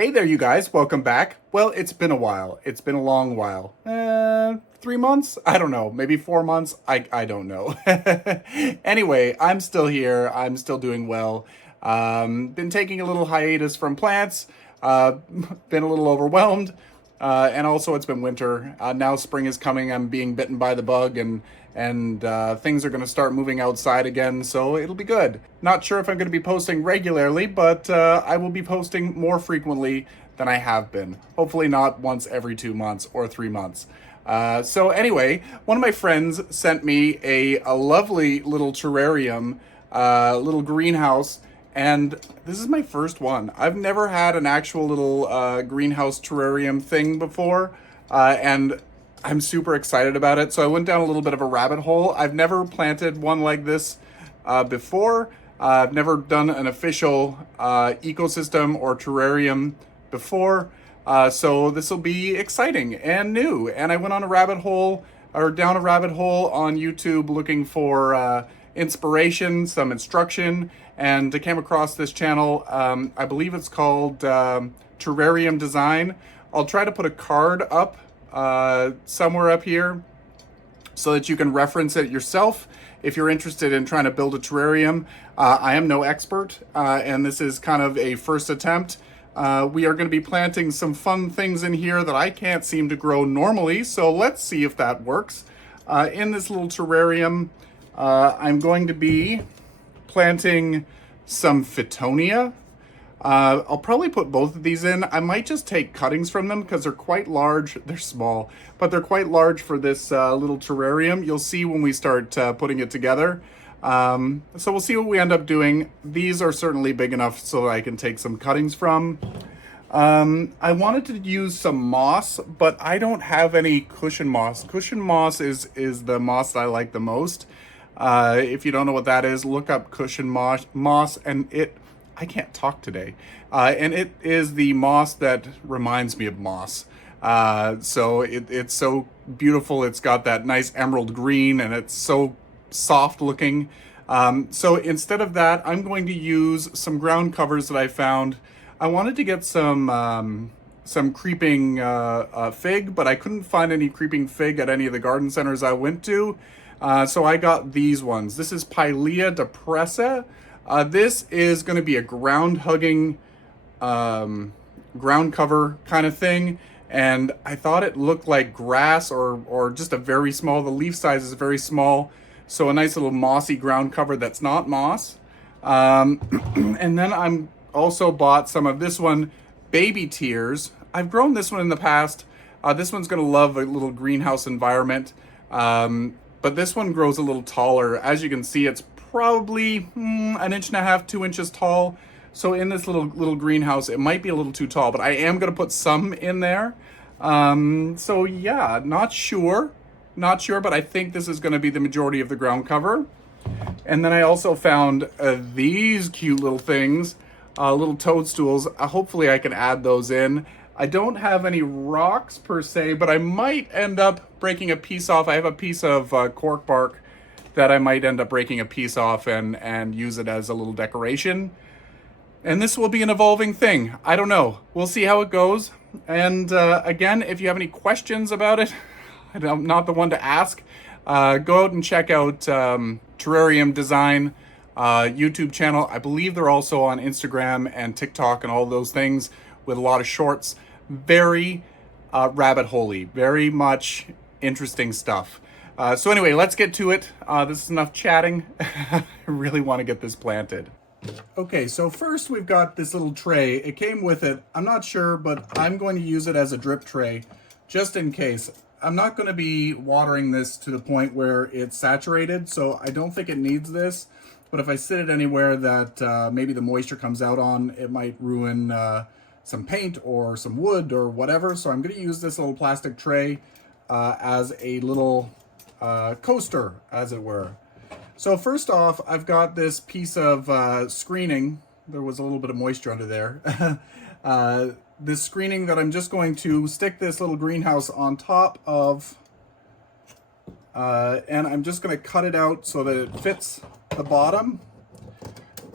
Hey there, you guys. Welcome back. Well, it's been a while. It's been a long while. 3 months? I don't know. Maybe 4 months? I don't know. Anyway, I'm still here. I'm still doing well. Been taking a little hiatus from plants. Uh, been a little overwhelmed. And also, it's been winter. Now spring is coming. I'm being bitten by the bug, and things are going to start moving outside again, so it'll be good. Not sure if I'm going to be posting regularly, but I will be posting more frequently than I have been. Hopefully not once every 2 months or 3 months. So anyway, one of my friends sent me a lovely little terrarium, little greenhouse, and this is my first one. I've never had an actual little greenhouse terrarium thing before, and I'm super excited about it. So I went down a little bit of a rabbit hole. I've never planted one like this before. I've never done an official ecosystem or terrarium before. So this will be exciting and new. And I went on a rabbit hole, or down a rabbit hole on YouTube, looking for inspiration, some instruction, and I came across this channel. I believe it's called Terrarium Design. I'll try to put a card up somewhere up here so that you can reference it yourself if you're interested in trying to build a terrarium. I am no expert, and this is kind of a first attempt. We are going to be planting some fun things in here that I can't seem to grow normally, so let's see if that works. In this little terrarium, I'm going to be planting some Fittonia. I'll probably put both of these in. I might just take cuttings from them because they're quite large. They're small, but they're quite large for this little terrarium. You'll see when we start putting it together. So we'll see what we end up doing. These are certainly big enough so that I can take some cuttings from. I wanted to use some moss, but I don't have any cushion moss. Cushion moss is the moss that I like the most. If you don't know what that is, look up cushion moss, and I can't talk today. And it is the moss that reminds me of moss. So it's so beautiful. It's got that nice emerald green, and it's so soft looking. So instead of that, I'm going to use some ground covers that I found. I wanted to get some creeping fig, but I couldn't find any creeping fig at any of the garden centers I went to. So I got these ones. This is Pilea depressa. This is going to be a ground-hugging ground cover kind of thing, and I thought it looked like grass or just the leaf size is very small, so a nice little mossy ground cover that's not moss. And then I'm also bought some of this one, Baby Tears. I've grown this one in the past. This one's going to love a little greenhouse environment. But this one grows a little taller. As you can see, it's probably 1.5 2 inches tall. So in this little greenhouse, it might be a little too tall, but I am going to put some in there. So yeah, not sure, but I think this is going to be the majority of the ground cover. And then I also found these cute little things, little toadstools. Hopefully I can add those in. I don't have any rocks per se, but I might end up breaking a piece off. I have a piece of cork bark that I might end up breaking a piece off and use it as a little decoration. And this will be an evolving thing. I don't know. We'll see how it goes. And again, if you have any questions about it, I'm not the one to ask. Go out and check out Terrarium Design YouTube channel. I believe they're also on Instagram and TikTok and all those things with a lot of shorts. Very rabbit holey, very much interesting stuff. So anyway, let's get to it. This is enough chatting. I really want to get this planted. Okay, so first we've got this little tray. It came with it. I'm not sure, but I'm going to use it as a drip tray just in case. I'm not going to be watering this to the point where it's saturated, so I don't think it needs this. But if I sit it anywhere that maybe the moisture comes out on, it might ruin some paint or some wood or whatever. So I'm going to use this little plastic tray as a little coaster, as it were. So first off, I've got this piece of screening. There was a little bit of moisture under there. This screening that I'm just going to stick this little greenhouse on top of, and I'm just going to cut it out so that it fits the bottom.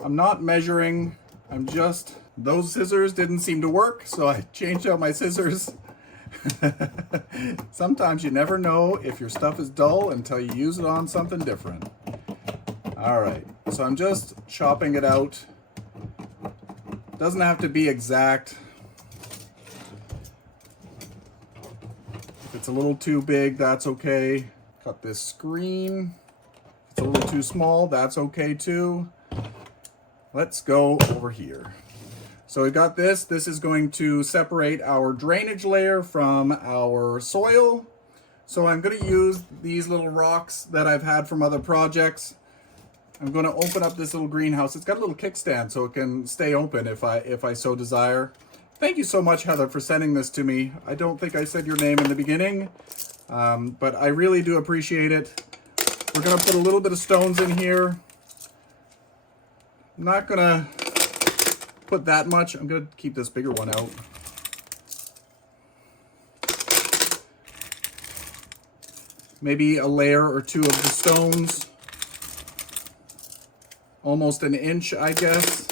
I'm not measuring, I'm just Those scissors didn't seem to work, so I changed out my scissors. Sometimes you never know if your stuff is dull until you use it on something different. All right, so I'm just chopping it out. Doesn't have to be exact. If it's a little too big, that's okay. Cut this screen. If it's a little too small, that's okay too. Let's go over here. So we got this. This is going to separate our drainage layer from our soil. So I'm going to use these little rocks that I've had from other projects. I'm going to open up this little greenhouse. It's got a little kickstand so it can stay open if I so desire. Thank you so much, Heather, for sending this to me. I don't think I said your name in the beginning, but I really do appreciate it. We're going to put a little bit of stones in here. I'm not going to put that much. I'm going to keep this bigger one out. Maybe a layer or two of the stones. Almost an inch, I guess.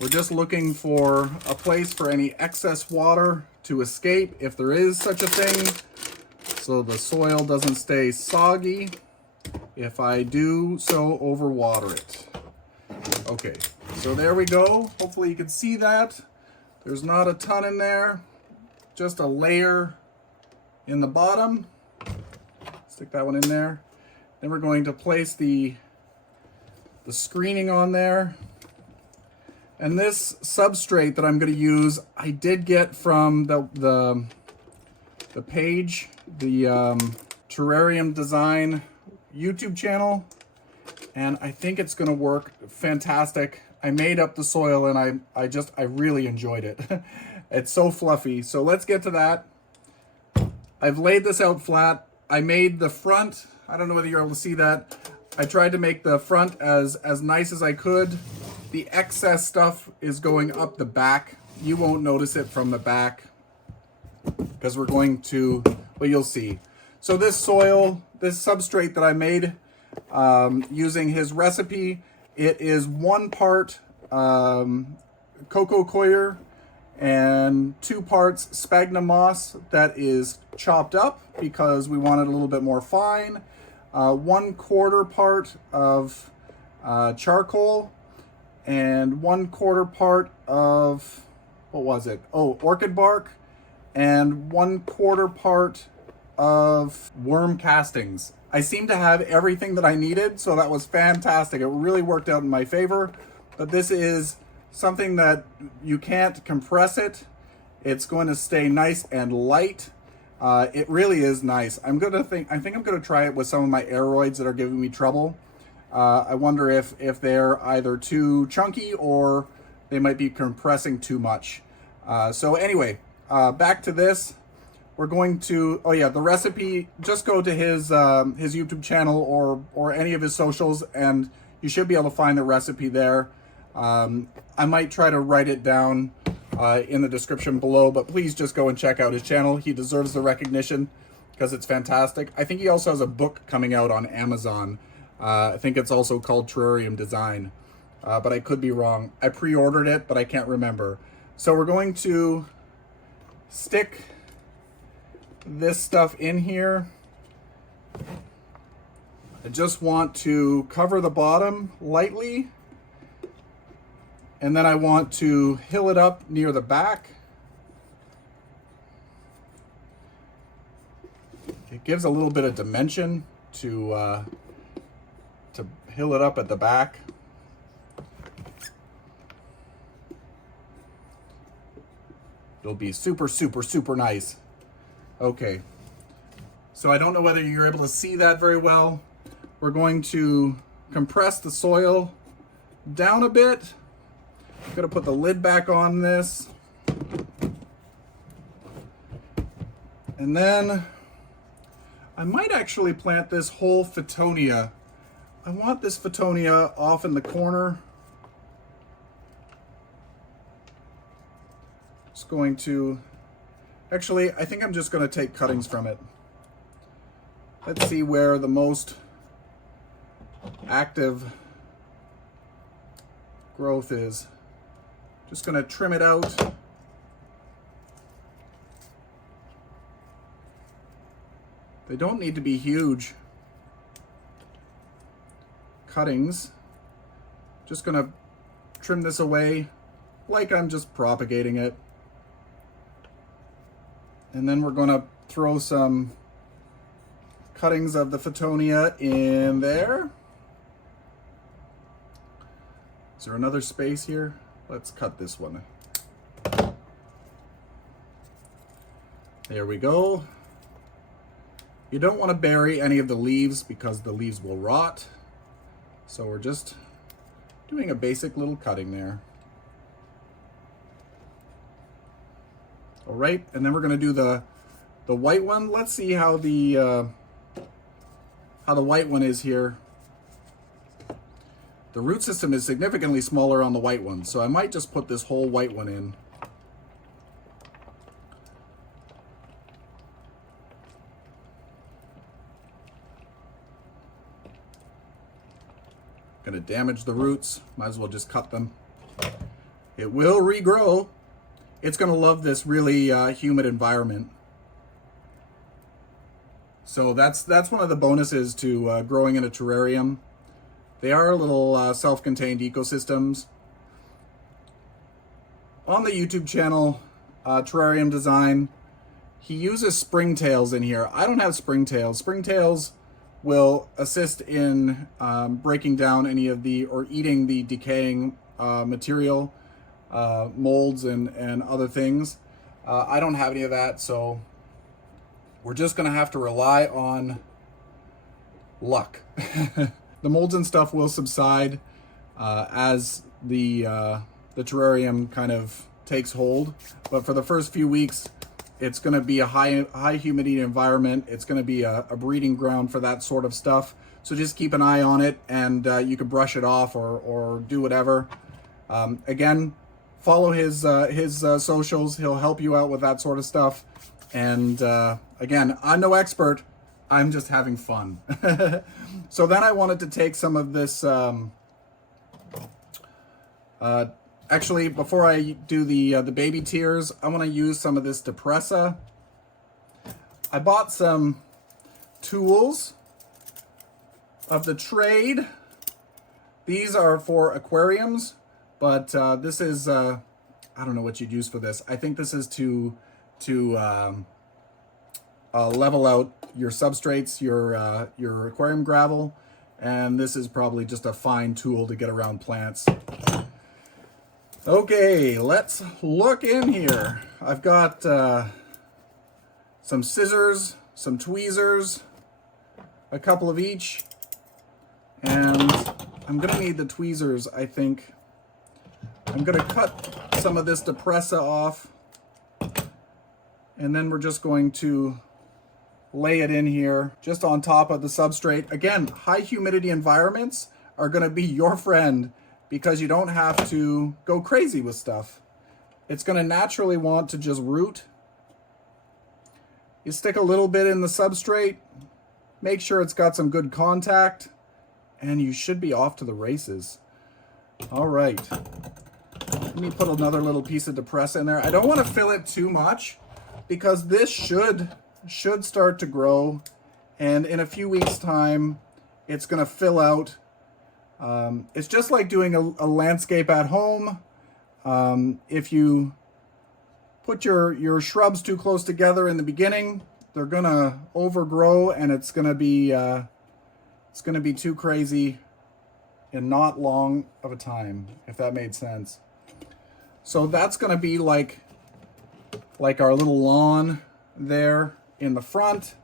We're just looking for a place for any excess water to escape, if there is such a thing, so the soil doesn't stay soggy if I do so overwater it. Okay, so there we go. Hopefully you can see that. There's not a ton in there, just a layer in the bottom. Stick that one in there. Then we're going to place the screening on there. And this substrate that I'm going to use, I did get from the page, the Terrarium Design YouTube channel. And I think it's going to work fantastic. I made up the soil and I really enjoyed it. It's so fluffy. So let's get to that. I've laid this out flat. I made the front. I don't know whether you're able to see that. I tried to make the front as nice as I could. The excess stuff is going up the back. You won't notice it from the back because we're going to, well, you'll see. So this soil, this substrate that I made using his recipe, it is 1 part cocoa coir and 2 parts sphagnum moss that is chopped up because we want it a little bit more fine. 1/4 part of charcoal and 1/4 part of, what was it? Oh, orchid bark, and 1/4 part of worm castings. I seem to have everything that I needed, so that was fantastic. It really worked out in my favor. But this is something that you can't compress it. It's going to stay nice and light. It really is nice. I think I'm gonna try it with some of my aeroids that are giving me trouble. I wonder if they're either too chunky or they might be compressing too much. So anyway, back to this. We're going to, oh yeah, the recipe, just go to his YouTube channel or any of his socials and you should be able to find the recipe there. I might try to write it down in the description below, but please just go and check out his channel. He deserves the recognition because it's fantastic. I think he also has a book coming out on Amazon. I think it's also called Terrarium Design, but I could be wrong. I pre-ordered it, but I can't remember. So we're going to stick this stuff in here. I just want to cover the bottom lightly. And then I want to hill it up near the back. It gives a little bit of dimension to hill it up at the back. It'll be super, super, super nice. Okay. So I don't know whether you're able to see that very well. We're going to compress the soil down a bit. I'm going to put the lid back on this. And then I might actually plant this whole Phytonia. I want this Phytonia off in the corner. Just going to, actually, I think I'm just going to take cuttings from it. Let's see where the most active growth is. Just gonna trim it out. They don't need to be huge cuttings. Just gonna trim this away like I'm just propagating it. And then we're gonna throw some cuttings of the Photonia in there. Is there another space here? Let's cut this one. There we go. You don't want to bury any of the leaves because the leaves will rot. So we're just doing a basic little cutting there. All right, and then we're going to do the white one. Let's see how the white one is here. The root system is significantly smaller on the white one, so I might just put this whole white one in. Gonna damage the roots, might as well just cut them. It will regrow. It's gonna love this really humid environment. So that's one of the bonuses to growing in a terrarium. They are little self-contained ecosystems. On the YouTube channel, Terrarium Design, he uses springtails in here. I don't have springtails. Springtails will assist in breaking down any of the, or eating the decaying material, molds and other things. I don't have any of that, so we're just gonna have to rely on luck. The molds and stuff will subside as the terrarium kind of takes hold. But for the first few weeks, it's going to be a high humidity environment. It's going to be a breeding ground for that sort of stuff. So just keep an eye on it, and you can brush it off or do whatever. Again, follow his socials. He'll help you out with that sort of stuff. And again, I'm no expert. I'm just having fun. So then I wanted to take some of this, actually, before I do the baby tears, I want to use some of this Depressa. I bought some tools of the trade. These are for aquariums, but this is, I don't know what you'd use for this. I think this is to level out your substrates, your aquarium gravel, and this is probably just a fine tool to get around plants. Okay, let's look in here. I've got some scissors, some tweezers, a couple of each, and I'm gonna need the tweezers, I think. I'm gonna cut some of this Depressa off, and then we're just going to lay it in here just on top of the substrate. Again, high humidity environments are going to be your friend because you don't have to go crazy with stuff. It's going to naturally want to just root. You stick a little bit in the substrate, make sure it's got some good contact, and you should be off to the races. All right, let me put another little piece of Depressa in there. I don't want to fill it too much because this should start to grow, and in a few weeks time it's going to fill out. It's just like doing a landscape at home. If you put your shrubs too close together in the beginning, they're going to overgrow, and it's going to be too crazy in not long of a time, if that made sense. So that's going to be like our little lawn there in the front.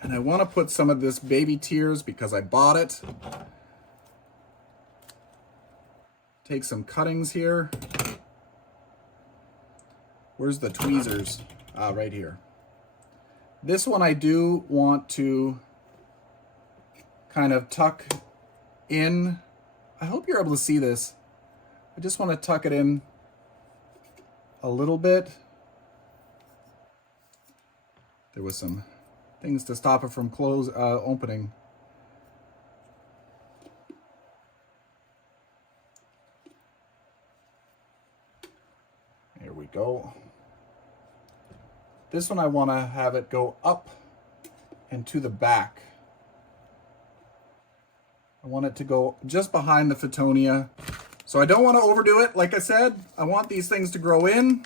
And I want to put some of this baby tears because I bought it. Take some cuttings here. Where's the tweezers? Ah, right here. This one I do want to kind of tuck in. I hope you're able to see this. I just want to tuck it in a little bit. There was some things to stop it from opening. This one I want to have it go up and to the back. I want it to go just behind the Fittonia. So I don't want to overdo it. Like I said, I want these things to grow in.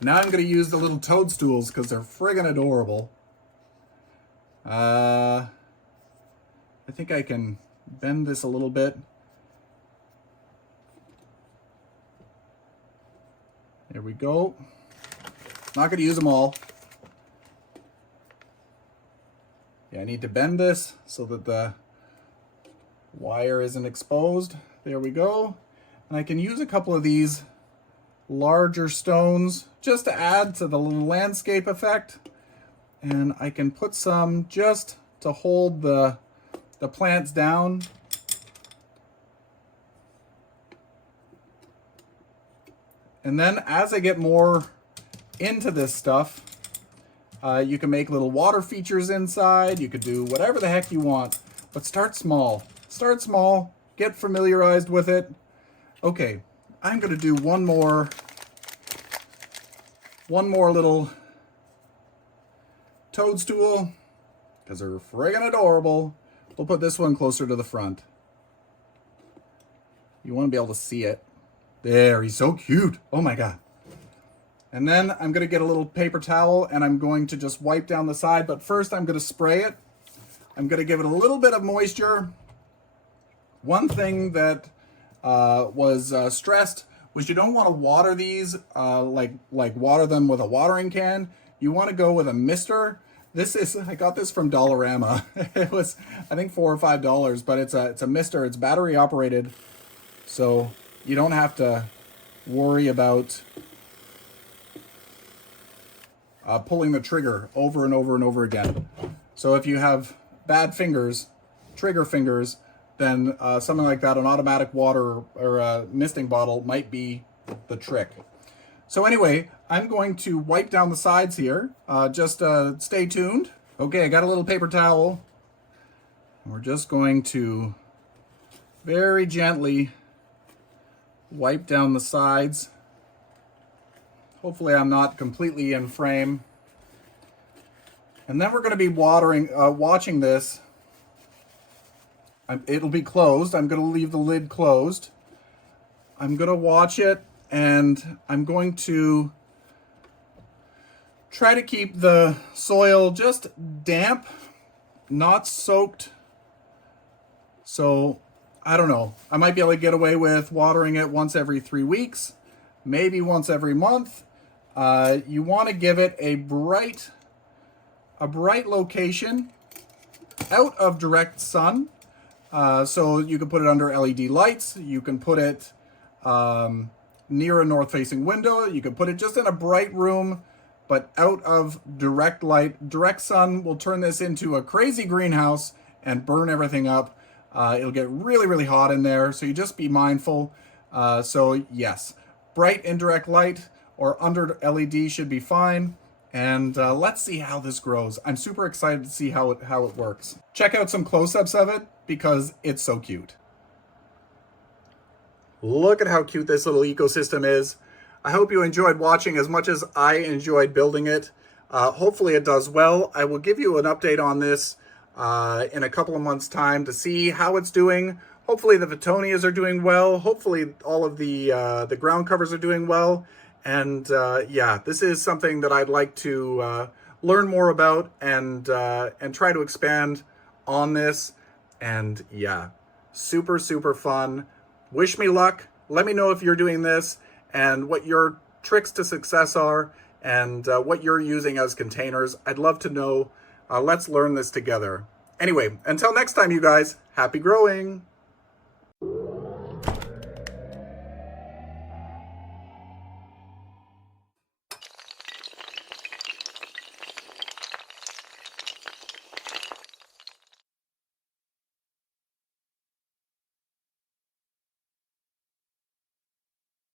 Now I'm going to use the little toadstools because they're friggin' adorable. I think I can bend this a little bit. There we go. Not going to use them all. Yeah, I need to bend this so that the wire isn't exposed. There we go. And I can use a couple of these larger stones just to add to the little landscape effect. And I can put some just to hold the plants down. And then as I get more into this stuff, you can make little water features inside. You could do whatever the heck you want, but start small. Start small, get familiarized with it. Okay, I'm gonna do one more little toadstool because they're friggin' adorable. We'll put this one closer to the front. You want to be able to see it. There, he's so cute. Oh my God. And then I'm going to get a little paper towel and I'm going to just wipe down the side. But first I'm going to spray it. I'm going to give it a little bit of moisture. One thing that was stressed was you don't want to water these like water them with a watering can. You want to go with a mister. I got this from Dollarama. It was, I think, $4 or $5, but it's a mister. It's battery operated, so you don't have to worry about pulling the trigger over and over and over again. So if you have bad fingers, trigger fingers, then something like that, an automatic water or a misting bottle might be the trick. So anyway, I'm going to wipe down the sides here. Just stay tuned. Okay, I got a little paper towel. We're just going to very gently wipe down the sides. Hopefully I'm not completely in frame. And then we're going to be watching this. It'll be closed. I'm going to leave the lid closed. I'm going to watch it. And I'm going to try to keep the soil just damp, not soaked. So, I don't know. I might be able to get away with watering it once every 3 weeks, maybe once every month. You want to give it a bright location out of direct sun. So you can put it under LED lights. You can put it near a north-facing window. You can put it just in a bright room, but out of direct light. Direct sun will turn this into a crazy greenhouse and burn everything up. It'll get really, really hot in there, so you just be mindful. So yes, bright indirect light or under LED should be fine. And let's see how this grows. I'm super excited to see how it works. Check out some close-ups of it because it's so cute. Look at how cute this little ecosystem is. I hope you enjoyed watching as much as I enjoyed building it. Hopefully it does well. I will give you an update on this in a couple of months' time to see how it's doing. Hopefully the Fittonias are doing well. Hopefully all of the ground covers are doing well. And yeah, this is something that I'd like to learn more about and try to expand on this. And yeah, super, super fun. Wish me luck. Let me know if you're doing this and what your tricks to success are and what you're using as containers. I'd love to know. Let's learn this together. Anyway, until next time, you guys, happy growing.